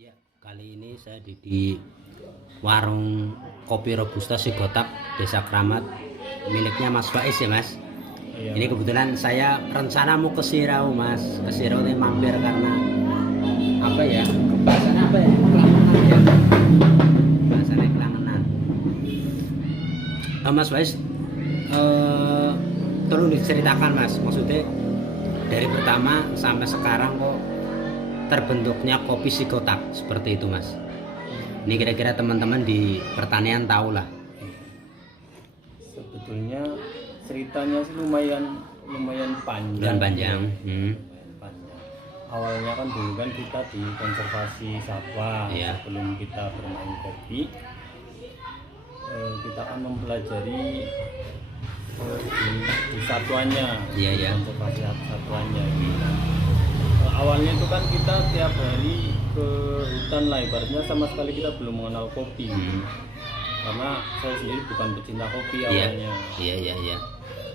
Ya, kali ini saya di warung kopi Robusta Sigotak, Desa Kramat, miliknya Mas Faiz ya Mas. Iya, Ini kebetulan saya rencana mau ke Sirau Mas, ke Sirau ini mampir karena apa ya? Bahasanya apa ya? Kelangenan ya. Bahasanya kelangenan. Mas Faiz, tolong diceritakan Mas, maksudnya dari pertama sampai sekarang kok terbentuknya kopi Sigotak seperti itu Mas. Ini kira-kira teman-teman di pertanian tahu lah. sebetulnya ceritanya sih lumayan panjang. Bulan panjang. Lumayan panjang. Awalnya kan dulu kan kita di konservasi satwa. Iya. Sebelum kita bermain kopi, kita kan mempelajari di satuannya, Iya, iya. konservasi satuannya. Awalnya itu kan kita tiap hari ke hutan lah, ibaratnya sama sekali kita belum mengenal kopi. Karena saya sendiri bukan pecinta kopi awalnya. Iya.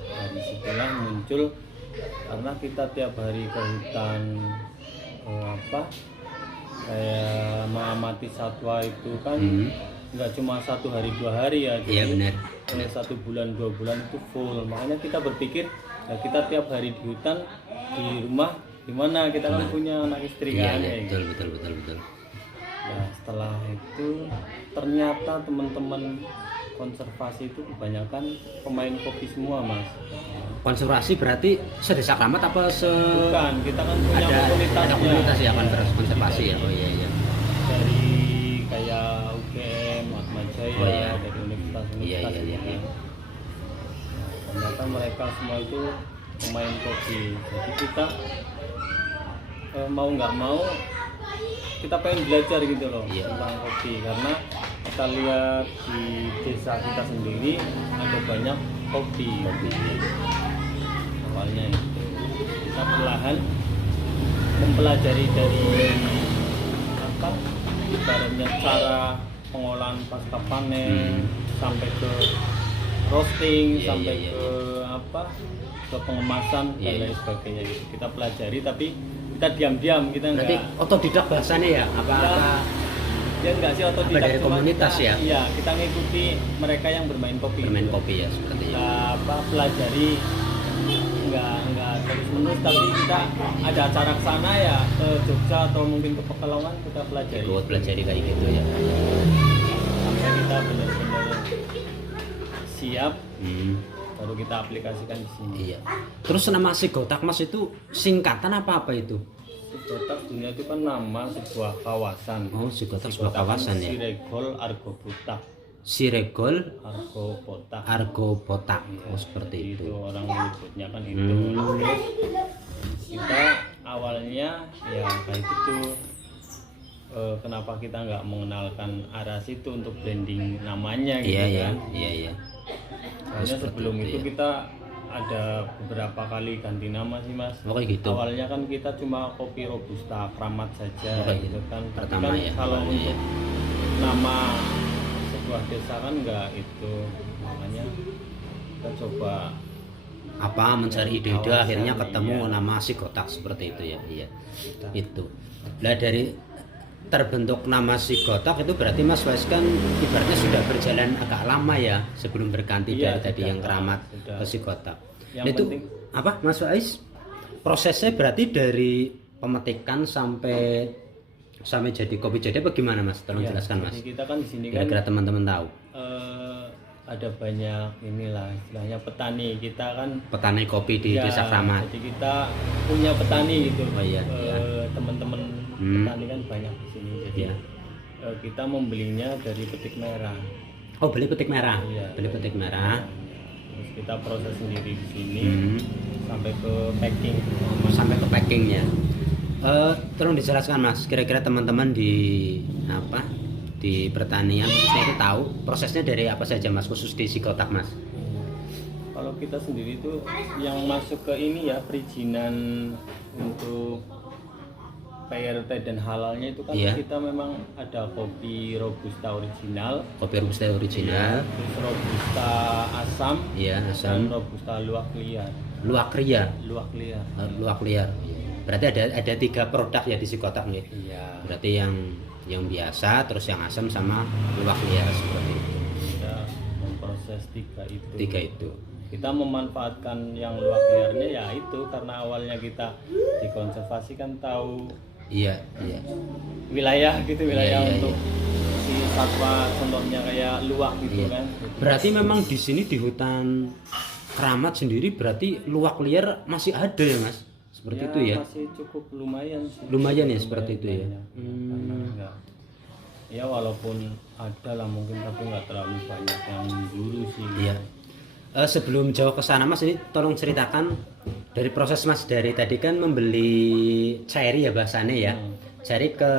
Dari situlah muncul, karena kita tiap hari ke hutan, kayak mengamati satwa itu kan nggak cuma 1 hari 2 hari ya, Iya benar. kayak 1 bulan 2 bulan itu full. Makanya kita berpikir, ya kita tiap hari di hutan, di rumah gimana, kita kan punya anak istri Iya, kan, iya, kayak betul. Nah, setelah itu ternyata teman-teman konservasi itu kebanyakan pemain kopi semua, Mas. Konservasi berarti sedesa Kramat apa Bukan, kita kan punya ada komunitasnya. komunitas ya konservasi ya. Oh iya. Dari kayak UGM, Atmajaya, Oh, iya. dari universitas-universitas. Iya. Nah, ternyata mereka semua itu pemain kopi. Jadi kita mau nggak mau kita pengen belajar gitu loh, Iya. tentang kopi, karena kita lihat di desa kita sendiri ada banyak kopi. Awalnya itu kita perlahan mempelajari dari ibaratnya cara pengolahan pasca panen, sampai ke roasting, Iya, sampai iya. ke pengemasan dan Iya. lain sebagainya. Kita pelajari, tapi kita diam-diam, kita Berarti enggak otodidak bahasanya ya? Apa ya enggak sih otodidak, dari cuma komunitas kita, ya? Iya, kita ngikuti mereka yang bermain kopi. bermain gitu. kopi ya seperti itu. Kita pelajari, enggak terus menerus, tapi kita ada acara ke sana ya, ke Jogja atau mungkin ke Pekalongan, kita pelajari. Ikut pelajari kayak gitu ya. Sampai kita benar-benar siap, Hmm. baru kita aplikasikan di sini. Iya. Terus nama Sigotak Mas itu singkatan apa itu? Sigotak dunia itu kan nama sebuah kawasan. Oh, Sigotak sebuah kawasan ya. Siregol Argobutak. Siregol Argobotak. Argobotak. Oh, seperti Itu itu. orang menyebutnya kan itu. Terus kita awalnya ya kayak gitu. Kenapa kita nggak mengenalkan aras itu untuk branding namanya gitu Iya. kan? Iya. Soalnya Seperti sebelum itu, itu ya. kita ada beberapa kali ganti nama sih, Mas. Oh, kayak gitu. Awalnya kan kita cuma kopi Robusta Kramat saja, Oh, kayak gitu gitu. kan. Tapi Pertama kan ya, kalau awalnya untuk ya. nama sebuah desa kan nggak itu, makanya kita coba. Apa mencari ide-ide Kawasan, akhirnya ketemu iya. nama Sigotak seperti itu ya. Iya. Kita- Itu. Lah dari terbentuk nama Sigotak itu berarti Mas Faiz kan ibaratnya sudah berjalan agak lama ya sebelum berganti Iya, dari tadi sudah, yang Kramat sudah. ke Sigotak. Yang Nah, itu penting- apa Mas Faiz? Prosesnya berarti dari pemetikan sampai jadi kopi jadi apa gimana Mas? Tolong Iya, jelaskan Mas. jadi kita kan di sini kan Kira-kira teman-teman tahu. ada banyak inilah istilahnya petani kita kan. Petani kopi di Ya, Desa Kramat. jadi kita punya petani gitu. Oh, iya, iya. Teman-teman petani kan banyak di sini. Jadi Iya. kita membelinya dari petik merah. Oh, beli petik merah. Iya, Beli dari petik merah. Terus kita proses sendiri di sini sampai ke packing. Sampai ke packingnya. Tolong dijelaskan Mas, kira-kira teman-teman di pertanian khususnya itu tahu prosesnya dari apa saja Mas, khusus di Sigotak Mas? Kalau kita sendiri itu yang masuk ke ini ya, perizinan untuk PRT dan halalnya itu kan Iya. kita memang ada kopi Robusta original, Kopi Robusta original, terus Robusta asam, iya dan asam, Robusta luwak liar. luwak liar. Luwak liar. Berarti ada 3 produk ya di Sigotak nih. Iya. Berarti yang Yang biasa, terus yang asam sama luwak liar seperti itu. Kita memproses Tiga itu. Kita memanfaatkan yang luwak liarnya ya itu karena awalnya kita dikonservasi kan tahu Iya. wilayah gitu, wilayah Iya, untuk si satwa contohnya kayak luwak gitu Iya. kan. Berarti memang di sini di hutan Keramat sendiri berarti luwak liar masih ada ya mas? Seperti itu ya? Masih cukup lumayan sih. Lumayan ya seperti itu ya. Banyak. Karena enggak, ya walaupun ada lah mungkin tapi nggak terlalu banyak yang dulu sih. Iya. Sebelum jauh ke sana mas, ini tolong ceritakan dari proses mas dari tadi kan membeli cairi ya bahasanya ya, cairi ke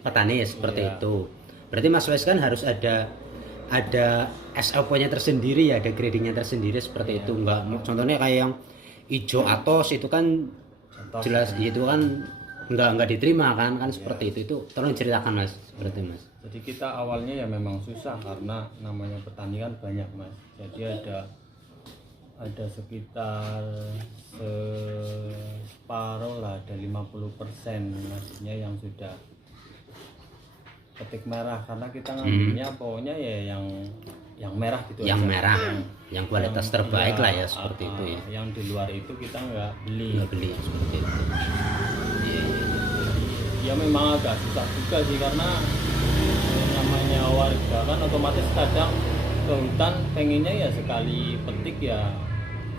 petani ya seperti itu. Berarti mas Wes kan harus ada SOP-nya tersendiri ya, ada gradingnya tersendiri seperti itu. Enggak, contohnya kayak yang hijau atos itu kan Contoh, jelas itu kan nggak diterima kan seperti itu tolong ceritakan mas seperti mas. Jadi kita awalnya ya memang susah karena namanya petani kan banyak mas. Jadi ada sekitar separuh lah, ada 50% maksudnya yang sudah petik merah karena kita ngambilnya pokoknya ya yang merah gitu Yang aja. merah, yang kualitas terbaik iya, lah ya seperti itu ya. Yang di luar itu kita nggak beli. Nggak beli seperti itu. Iya. Ya memang agak susah juga sih karena namanya warga kan otomatis kadang ke hutan pengennya ya sekali petik ya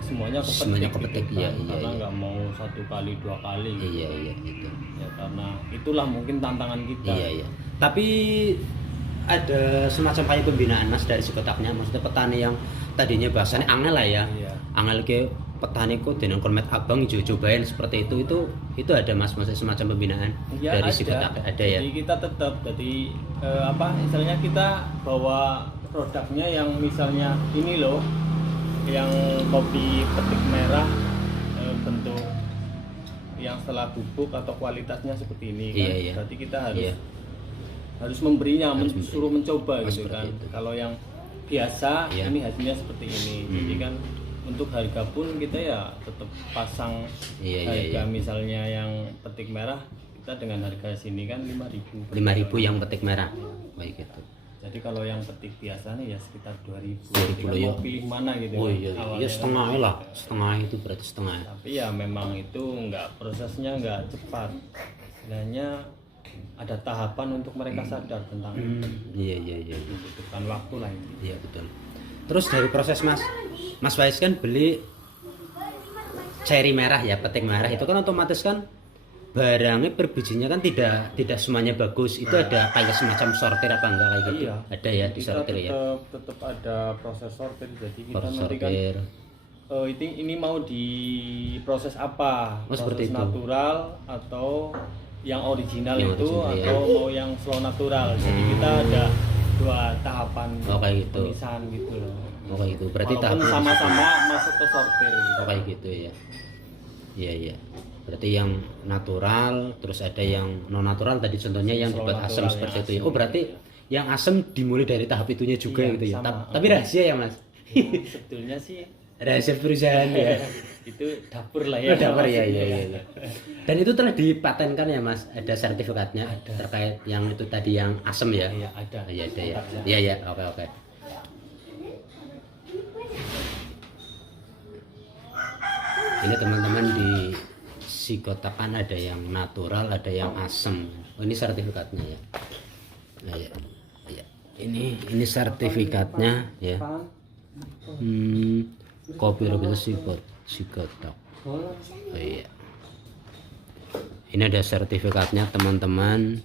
semuanya kepetik, gitu iya, kan. iya, Karena iya. nggak mau 1 kali 2 kali gitu. Iya itu. Ya karena itulah mungkin tantangan kita. Iya. Tapi ada semacam kayak pembinaan mas dari si kotaknya, maksudnya petani yang tadinya bahasanya angel lah ya. Iya. Angel ke petani kok dengan konmet abang cobain seperti itu ada mas maksudnya semacam pembinaan Ya, dari si kotak ada ya. Jadi kita tetap misalnya kita bawa produknya yang misalnya ini loh yang kopi petik merah bentuk yang setelah bubuk atau kualitasnya seperti ini kan. Iya. Berarti kita Iya. harus memberinya, Harus suruh mencoba gitu seperti kan. itu. Kalau yang biasa Iya. ini hasilnya seperti ini. Jadi kan untuk harga pun kita ya tetap pasang Iya, harga misalnya yang petik merah kita dengan harga sini kan 5.000. 5.000 yang petik merah baik itu. Jadi kalau yang petik biasa nih ya sekitar 2.000. 2.000 Tinggal ya. mau pilih mana gitu. Oh kan. iya Awalnya setengah kan. lah, setengah itu berarti setengah. Tapi ya memang itu prosesnya nggak cepat. Istilahnya ada tahapan untuk mereka sadar tentang Iya. membutuhkan waktu lah ini. Iya betul. Terus dari proses Mas Faiz kan beli cherry merah ya, petik merah itu kan otomatis kan barangnya per bijinya kan tidak semuanya bagus. Itu ada kayak semacam sortir apa enggak kayak gitu? Iya. Ada ya di Kita sortir ya. tetap ada proses sortir. Jadi kita Proses nanti kan sortir. ini mau diproses apa? Oh, seperti Proses itu. natural atau yang original Yang itu original, ya. atau mau yang slow natural. Jadi kita ada 2 tahapan Oh, kayak gitu. pemisahan gitu loh. Oh kayak gitu. Berarti Walaupun tahap sama-sama masuk ke sortir gitu. oh kayak gitu ya. Iya. Berarti yang natural, terus ada yang non natural tadi contohnya yang Slow dibuat asam natural, seperti yang itu ya. asam. Oh berarti yang asam dimulai dari tahap itunya juga Iya, gitu ya. sama. Tapi rahasia ya mas. Sebetulnya sih Rahasia perusahaan ya. itu dapur lah ya. Oh, dapur ya, maksudnya iya. Dan itu telah dipatenkan ya mas, ada sertifikatnya terkait yang itu tadi yang asam ya. Iya ada. Iya ada ya. Kontaknya. Iya oke. Ini teman-teman di Sikotakan ada yang natural, ada yang asam. Oh, ini sertifikatnya ya. Nah, ya. Ini sertifikatnya ya. Kopi Robinson Sikotak. Oh, iya. Ini ada sertifikatnya teman-teman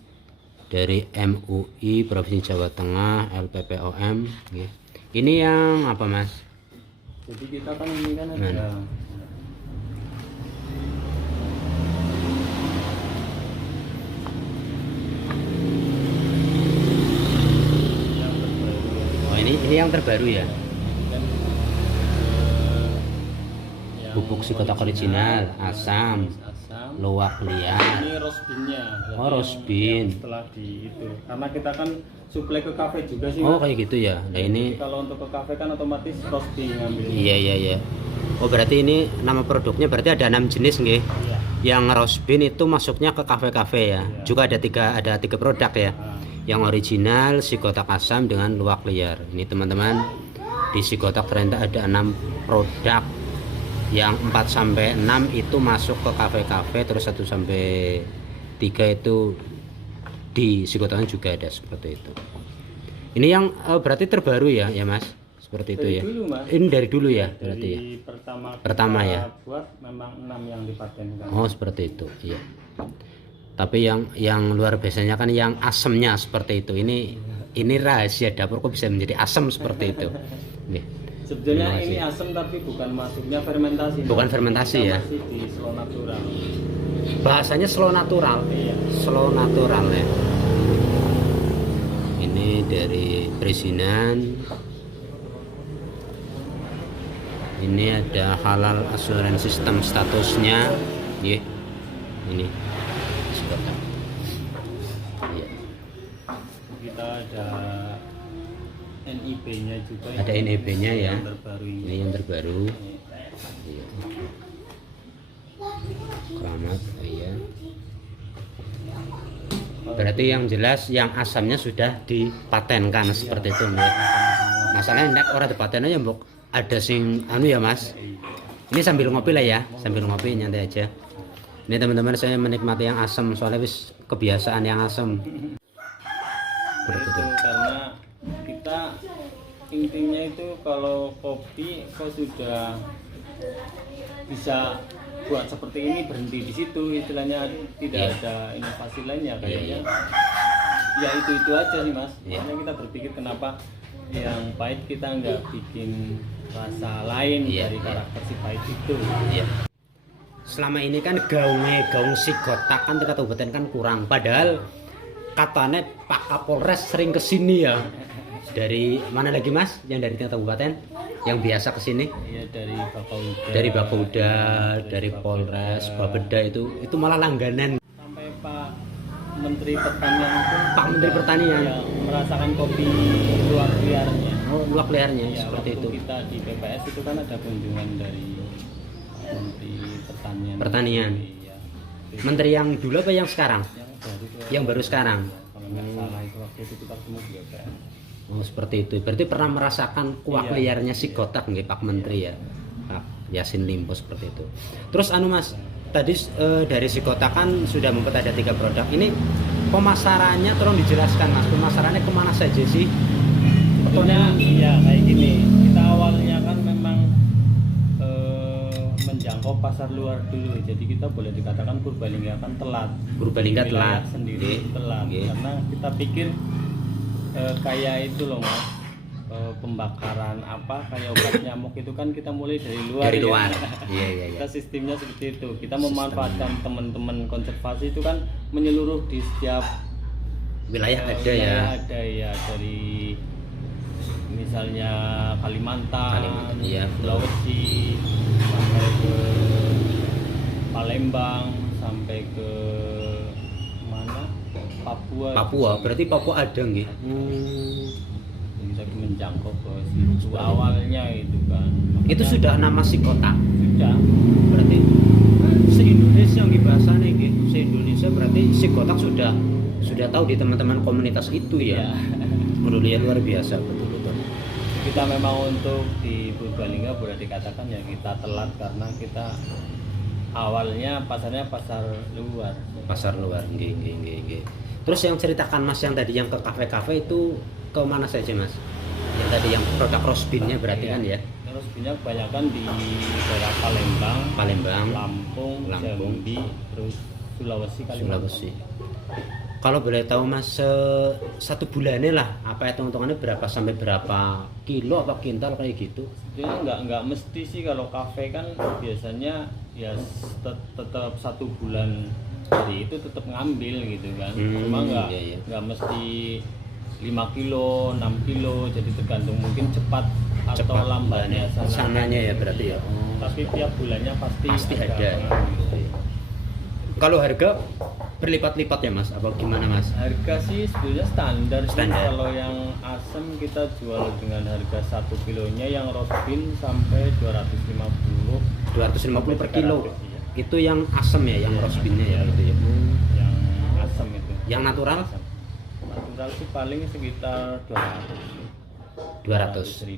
dari MUI Provinsi Jawa Tengah LPPOM. Ya. Ini yang apa mas? Jadi kita kan ini kan ada Mana? yang terbaru ya. Oh ini yang terbaru ya. Dan yang Bubuk Sikotak original, asam, asam. luwak liar. Ini roast bean-nya. Jadi Oh, roast bean. yang setelah di itu. Karena kita kan suplai ke kafe juga sih. Oh Mas. kayak gitu ya. Nah Jadi ini kalau untuk ke kafe kan otomatis roasting ngambil. iya. Oh berarti ini nama produknya berarti ada 6 jenis nggih. Iya. Yang roast bean itu masuknya ke kafe-kafe ya. Juga ada tiga produk ya. Yang original si kotak asam dengan luwak liar. Ini teman-teman, di si kotak ternyata ada 6 produk. Yang 4 sampai 6 itu masuk ke kafe-kafe, terus 1 sampai 3 itu di si kotaknya juga ada seperti itu. Ini yang berarti terbaru ya Mas? Seperti itu dari ya. dulu, Mas. Ini dari dulu ya berarti ya. Dari Pertama kita ya. buat memang 6 yang dipatenkan. Oh seperti itu, iya. Tapi yang luar biasanya kan yang asemnya seperti itu. Ini rahasia dapur kok bisa menjadi asam seperti itu. Nih. Sebenarnya Terima ini kasih. asam tapi bukan masuknya fermentasi. Mas. Bukan fermentasi Kita ya. Masih di slow natural. Bahasanya slow natural. Iya. Slow natural ya. Ini dari perizinan. Ini ada halal asuransi sistem statusnya. Iya. Ini. Iya. Kita ada NIB-nya juga. Ada NIB-nya ya. Yang terbaru ini. Ini yang terbaru. Iya. Keramat, iya. Berarti yang jelas yang asamnya sudah dipatenkan seperti itu ya. Masalahnya nek ora dipaten aja mbok ada sing anu ya Mas. Ini sambil ngopi lah ya, sambil ngopi nyantai aja. Ini teman-teman saya menikmati yang asam soalnya wis kebiasaan yang asam. Seperti itu. Karena kita intinya itu kalau kopi kok sudah bisa buat seperti ini berhenti di situ, istilahnya tidak Iya. ada inovasi lainnya kayaknya. Iya. Ya itu aja sih Mas. Iya. Makanya kita berpikir kenapa yang pahit kita nggak bikin rasa lain Iya, dari iya. karakter si pahit itu. Iya. Selama ini kan gaung si kotak kan tingkat kabupaten kan kurang. Padahal katanya Pak Kapolres sering kesini ya. Dari mana lagi Mas? Yang dari tingkat kabupaten? Yang biasa kesini? Iya dari Bapauda. Dari Bapauda, dari Polres, Bapeda itu malah langganan. Sampai Pak Menteri Pertanian pun Pak Menteri Pertanian. ya, merasakan kopi luar liarnya. Oh, luak liarnya Ya, seperti waktu itu. kita di PPS itu kan ada kunjungan dari Menteri Pertanian. Pertanian. Iya. Menteri yang dulu apa yang sekarang? Yang baru sekarang. Kalau nggak salah itu waktu itu kita ketemu di PPS. Oh, seperti itu. Berarti pernah merasakan kuak Iya. liarnya si kotak nggih Pak Menteri ya. Pak Yasin Limpo seperti itu. Terus anu Mas, tadi dari si kotak kan sudah membuat ada 3 produk. Ini pemasarannya tolong dijelaskan Mas. Pemasarannya kemana saja sih? Sebetulnya iya kayak gini. Kita awalnya kan memang menjangkau pasar luar dulu. Jadi kita boleh dikatakan Purbalingga kan telat. Purbalingga Wilayah telat. sendiri Nggih. telat. Nggih. Karena kita pikir kayak itu loh Mas. Pembakaran apa kayak obat nyamuk itu kan kita mulai dari luar. Dari ya. luar. Iya, iya, iya. Kita sistemnya seperti itu. Kita memanfaatkan teman-teman konservasi itu kan menyeluruh di setiap Wilayah ada wilayah ya. ada ya dari misalnya Kalimantan, Iya, betul. Sulawesi sampai ke Palembang sampai ke mana Papua. Papua, berarti Papua ada nggih. Bisa menjangkau ke situ awalnya itu kan. Itu sudah nama si kotak. Sudah. Berarti se-Indonesia nggih bahasane nggih. Se-Indonesia berarti si kotak sudah tahu di teman-teman komunitas itu ya. Menurut dia luar biasa betul-betul. Kita memang untuk di Purbalingga boleh dikatakan ya kita telat karena kita awalnya pasarnya pasar luar. Pasar luar nggih. Terus yang ceritakan Mas yang tadi yang ke kafe-kafe itu ke mana saja Mas? Yang tadi yang produk roast bean-nya berarti kan ya? Terus punya kebanyakan di daerah Palembang, Palembang, Lampung, Jambi, terus Sulawesi, Kalimantan. Sulawesi. Kalau boleh tahu Mas, satu bulannya lah, apa hitung-hitungannya berapa sampai berapa kilo apa kintal kayak gitu? Sebenarnya nggak mesti sih kalau kafe kan biasanya ya tetap 1 bulan dari itu tetap ngambil gitu kan. Cuma iya. nggak mesti 5 kilo, 6 kilo, jadi tergantung mungkin cepat atau lambatnya sananya ya berarti ya. Tapi tiap bulannya pasti ada. pengambil. Kalau harga berlipat-lipat ya Mas, apa gimana Mas? Harga sih sebetulnya standar. Standar. Kalau yang asam kita jual dengan harga 1 kilonya, yang roast bean sampai 250 250 per kilo. 300, ya. Itu yang asam ya, yang roast beef-nya ya itu ya. Yang asam itu. Yang natural Asam. Natural sih paling sekitar 200.000.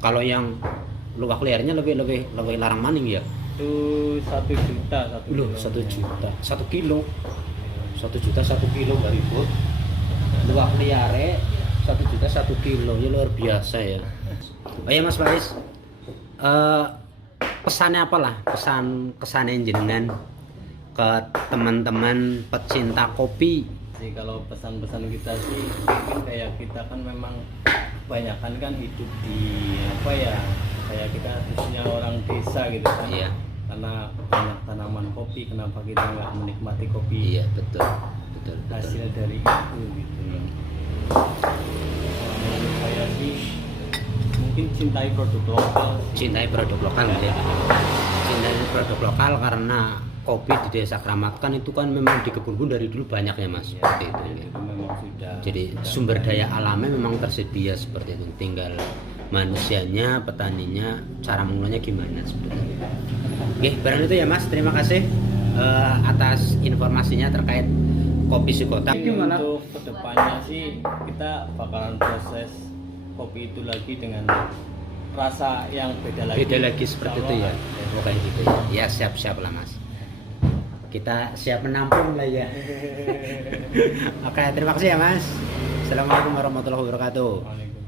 Kalau yang luwak liarnya lebih larang maning ya. itu 1 juta Loh, 1 juta. 1 kilo. 1 juta 1 kilo nggak ribut. Luwak liare 1 juta 1 kilo. Ya luar biasa ya. Oh ya Mas Faiz. Pesannya apalah? Kesannya jenengan ke teman-teman pecinta kopi. sih. Kalau pesan-pesan kita sih mungkin kayak kita kan memang kebanyakan kan hidup di apa ya, kayak kita khususnya orang desa gitu kan. Iya. Karena banyak tanaman kopi, kenapa kita nggak menikmati kopi Iya, betul. hasil dari itu gitu ya. Menurut saya sih mungkin cintai produk lokal sih. Cintai produk lokal ya. Cintai produk lokal karena kopi di Desa Kramat kan itu kan memang di kebun dari dulu banyak ya Mas, seperti itu ya. Itu memang sudah Jadi sumber daya alamnya memang tersedia seperti itu. Tinggal manusianya, petaninya, cara mengolahnya gimana seperti itu. Oke, barang itu ya Mas. Terima kasih atas informasinya terkait kopi Sikota. Untuk kedepannya sih kita bakalan proses kopi itu lagi dengan rasa yang beda lagi. Beda lagi seperti itu ya. Oh, kayak gitu ya. Ya siap-siap lah Mas. Kita siap menampung lah ya. Oke, terima kasih ya Mas. Assalamualaikum warahmatullahi wabarakatuh. Waalaikumsalam.